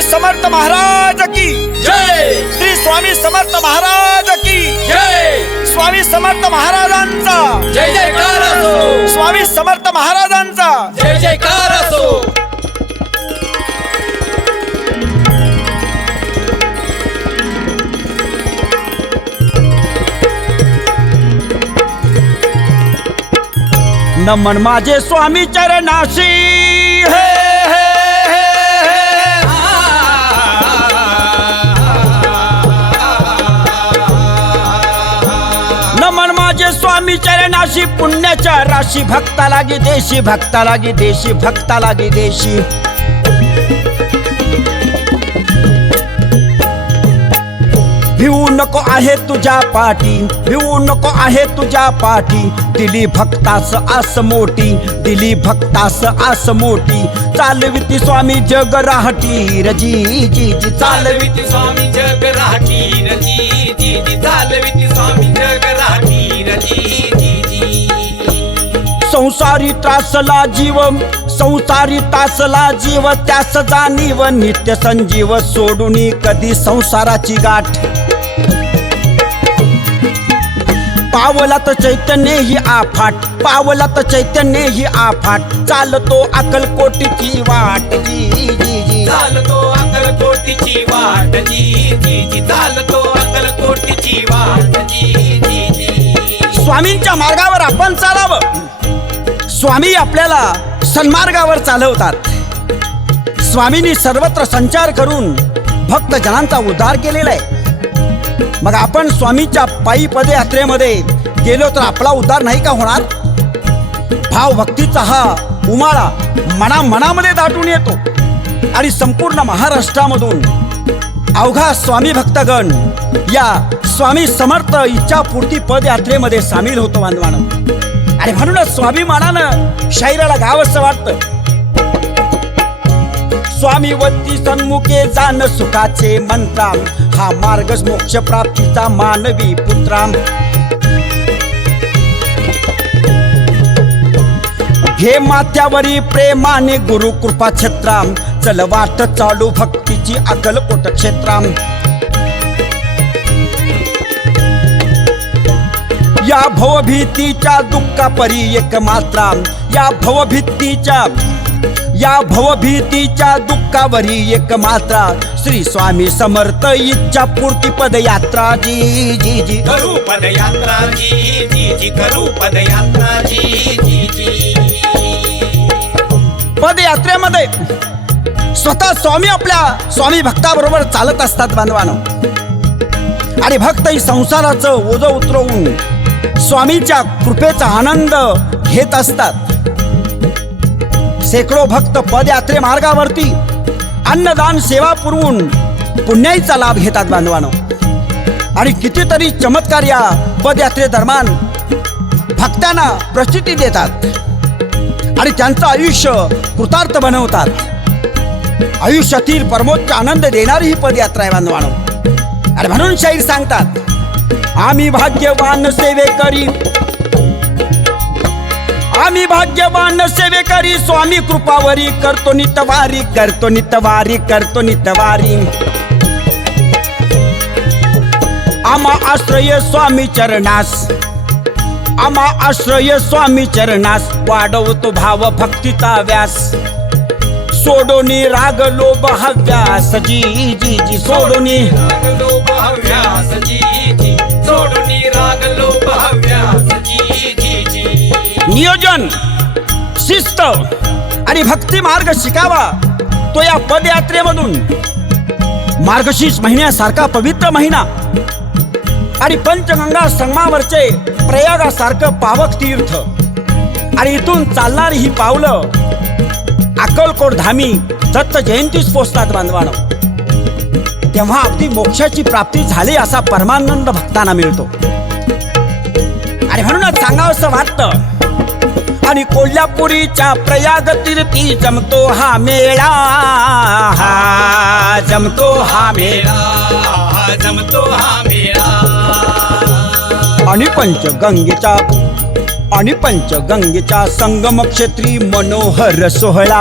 स्वामी समर्थ महाराज की। जय। श्री स्वामी समर्थ महाराज की। जय। स्वामी समर्थ महाराजांचा। जय जयकार असो। स्वामी समर्थ महाराजांचा। जय जयकार असो। नमन माझे स्वामी चरणाशी हे। स्वामी चरणाशी पुण्याच्या राशी भक्ता लागी देशी भक्ता लागी देशी भक्ता लागी देशी. भिवू नको आहे तुझ्या पाठी भिवू नको आहे तुझ्या पाठी. दिली भक्तास आस मोठी दिली भक्तास आस मोठी. चालविती स्वामी जग राहटी रजी जी जी चालविती स्वामी जग राहटी रजी जी जी. चालविती स्वामी जग राहटी रजी संसारी त्रासला जीव संसारी तासला जीव त्यास जाणीव नित्य संजीव सोडून कधी संसाराची गाठ. पावलात चैतन्य ही आफाट पावलात चैतन्य ही आफाट चालतो अकलकोटीची वाट. जी जी जी. चालतो अकल कोटीची वाट. जी जी जी. चालतो वाट. जी जी जी. स्वामींच्या मार्गावर आपण चालावं. स्वामी आपल्याला सन्मार्गावर चालवतात. स्वामींनी सर्वत्र संचार करून भक्त जनांचा उद्धार केलेला आहे. मग आपण स्वामीच्या पायी पदयात्रेमध्ये गेलो तर आपला उद्धार नाही का होणार? भाव भक्तीचा हा उमाळा मना मनामध्ये दाटून येतो. आणि संपूर्ण महाराष्ट्रामधून अवघा स्वामी भक्तगण या स्वामी समर्थ इच्छापूर्ती पदयात्रेमध्ये सामील होतो बांधवानं आणि म्हणूनच स्वाभिमानानं शरीराला गावंसं वाटतं. स्वामीवती सन्मुखे जाण सुखाचे मंत्राम. हा मार्ग मोक्ष प्राप्तीचा मानवी पुत्राम. हे माथ्यावरी प्रेमाने गुरु कृपा छत्राम चल वाट चालू भक्तीची अकलकोट क्षेत्राम. या भवभीतीच्या दुःखा परी एक मात्रा या भवभीतीच्या या भवभीतीच्या दुःखावरी एक मात्रा श्री स्वामी समर्थ इच्छा पूर्ती पदयात्रा. जी जी जी. करू पदयात्रा. जी जी जी. करू पदयात्रा. जी जी जी. पदयात्रेमध्ये स्वतः स्वामी आपल्या स्वामी भक्ताबरोबर चालत असतात बांधवानं. आणि भक्त ही संसाराचं ओझ उतरवून स्वामीच्या कृपेचा आनंद घेत असतात. शेकडो भक्त पदयात्रे मार्गावरती अन्नदान सेवा पुरवून पुण्याईचा लाभ घेतात बांधवानं. आणि कितीतरी चमत्कार या पदयात्रे दरम्यान भक्तांना प्रचिती देतात. आणि त्यांचं आयुष्य कृतार्थ बनवतात. आयुष्यातील परमोच्च आनंद देणारी ही पदयात्रा आहे बांधवानो. आणि म्हणून शाहीर सांगतात आम्ही भाग्यवान सेवेकरी. आम्ही भाग्यवान सेवेकरी स्वामी कृपावरी करतो नितवारी करतो नितवारी करतो नितवारी. आमा आश्रय स्वामी चरणास आमा आश्रय स्वामी चरणास वाढवतो भाव भक्तीचा व्यास सोडोनी राग लोभ हव्यास जी जी जी सोडोनी लागलो भाव्यास सोडून लागलो भाव्यास नियोजन शिस्त आणि भक्ती मार्ग शिकावा. तो या पदयात्रेमधून. मार्गशीर्ष महिन्यासारखा पवित्र महिना आणि पंचगंगा संगमावरचे प्रयागासारखं पावक तीर्थ. आणि इथून चालणारी ही पावलं अक्कलकोट धामी दत्त जयंतीच पोचतात बांधवानं. तेव्हा अगदी मोक्षाची प्राप्ती झाली असा परमानंद भक्तांना मिळतो. आणि म्हणूनच सांगावंसं वाटतं आणि कोल्हापुरीच्या प्रयाग तीर्थी जमतो हा मेळा हा जमतो हा मेळा मेळा जमतो हा मेळा. आणि पंचगंगेच्या आणि पंचगंगेच्या संगम क्षेत्री मनोहर सोहळा.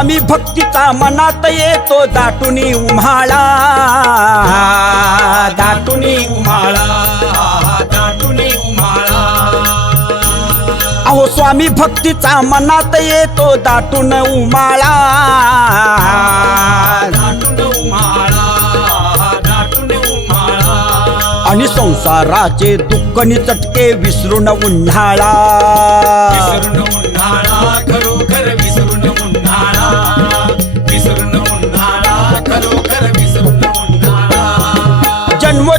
स्वामी भक्तीचा मनात येतो दाटुनी उम्हाळा. दाटुनी उमाळा दाटुनी उमाळा अहो स्वामी भक्तीचा मनात येतो दाटून उमाळा दाटून उमाळा दाटून उमाळा आणि संसाराचे दुःख निचटके विसरून उन्हाळा. विसरून उन्हाळा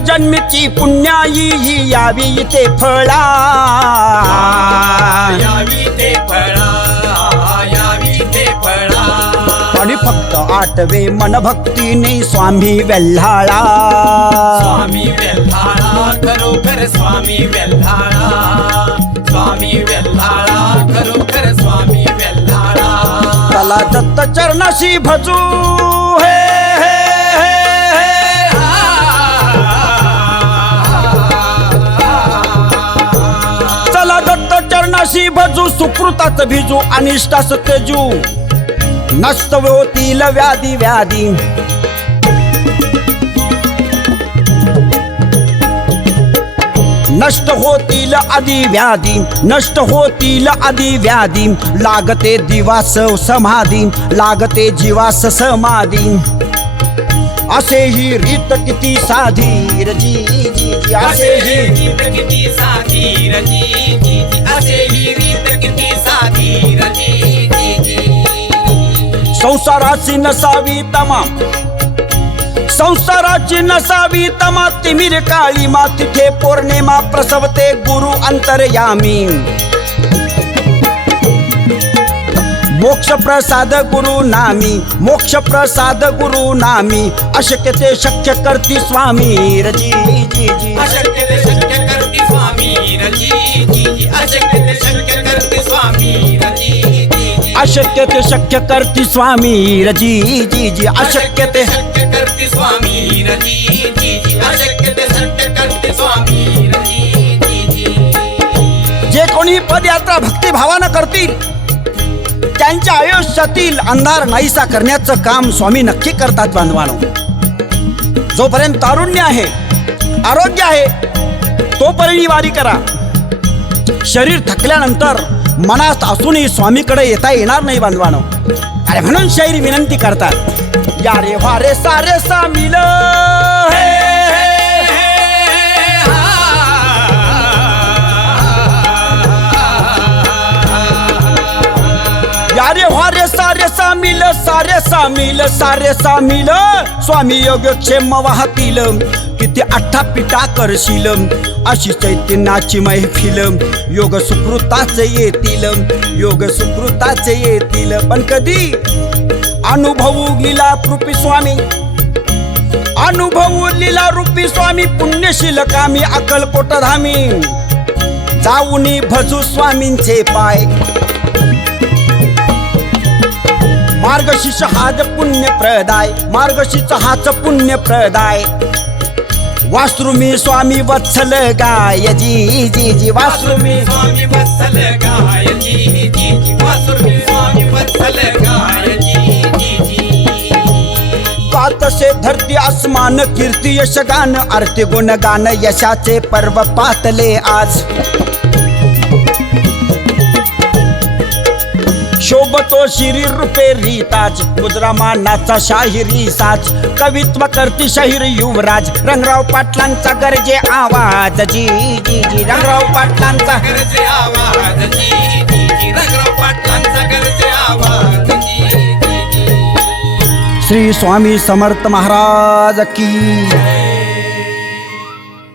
जन्मोजन्मीची पुण्याई ही यावी इथे फळा. यावी ते फळा यावी ते फळा. आणि फक्त आठवे मन भक्तीने स्वामी वेल्हाळा. स्वामी वेल्हाळा खरोखर स्वामी वेल्हाळा. स्वामी वेल्हाळा खरोखर स्वामी वेल्हाळा. चला दत्त चरणाशी भजू हे! चरणाशी भजू सुकृताच भिजू अनिष्टास तेजू. नष्ट होतील व्याधी व्याधी. नष्ट होतील आधी व्याधी नष्ट होतील आधी व्याधी. लागते दिवास समाधी लागते जीवास समाधी. असे ही रीत किती साधी रजी जी जी. असे ही ही रीत किती साधी रजी जी जी. असे संसाराची नसावी तमा संसाराची नसावी तमा तिमिर काळी मा तिथे पौर्णिमा प्रसवते गुरु अंतरयामी. मोक्ष प्रसाद गुरु नामी. मोक्ष प्रसाद गुरु नामी. अशक्य ते शक्य करती स्वामी. रजी जी जी. अशक्य ते शक्य करती स्वामी. रजी जी जी. अशक्य ते शक्य करती स्वामी. रजी जी. अशक्य ते शक्य करती स्वामी रजी जी जी अशक्य ते. शक्य करते स्वामी रजी जी जी अशक्य ते शक्य करते स्वामी रजी जी जी. जे कोणी पदयात्रा भक्तिभावानं करतील त्यांच्या आयुष्यातील अंधार नाहीसा करण्याचं काम स्वामी नक्की करतात बांधवानो. जोपर्यंत तारुण्य आहे आरोग्य आहे तोपर्यंत वारी करा. शरीर थकल्यानंतर मनात असूनही स्वामीकडे येता येणार नाही बांधवानो. अरे म्हणून शाहीर विनंती करतात. या रे वारे सारे सामील हे, हे, हे, यारे वारे सारे सामील सारे सामील सारे सामील स्वामी योगक्षेम वाहतील. किती अठ्ठा पिटा करशील. अशी चैतन्याची मैफिल. योग सुकृताच येतील. योग सुकृताच येतील. पण कधी? अनुभवू लीला कृपी स्वामी. अनुभवू लीला रूपी स्वामी पुण्यशील कामी अकलकोट धामी जाऊनी भजू स्वामींचे पाय. मार्गशीर्ष हाच पुण्य प्रदाय. मार्गशीर्ष हाच पुण्य प्रदाय में स्वामी वत्सल गाय जी जी जी वासृमी स्वामी वत्सल गाय जी जी जी वासुर स्वामी वत्सल गाय जी जी जी। पातसे धरती आसमान कीर्ती यश गान आरती गुण गान यशाचे पर्व पातले आज। शोभतो शिरी रुपेरी ताज गुजरा मानाचा शाहिरी साज कवित्व करती शाहीर युवराज रंगराव पाटलांचा गरजे आवाज जी जी जी रंगराव पाटलांचा गरजे आवाज जी जी जी रंगराव पाटलांचा गरजे आवाज जी. श्री स्वामी समर्थ महाराज की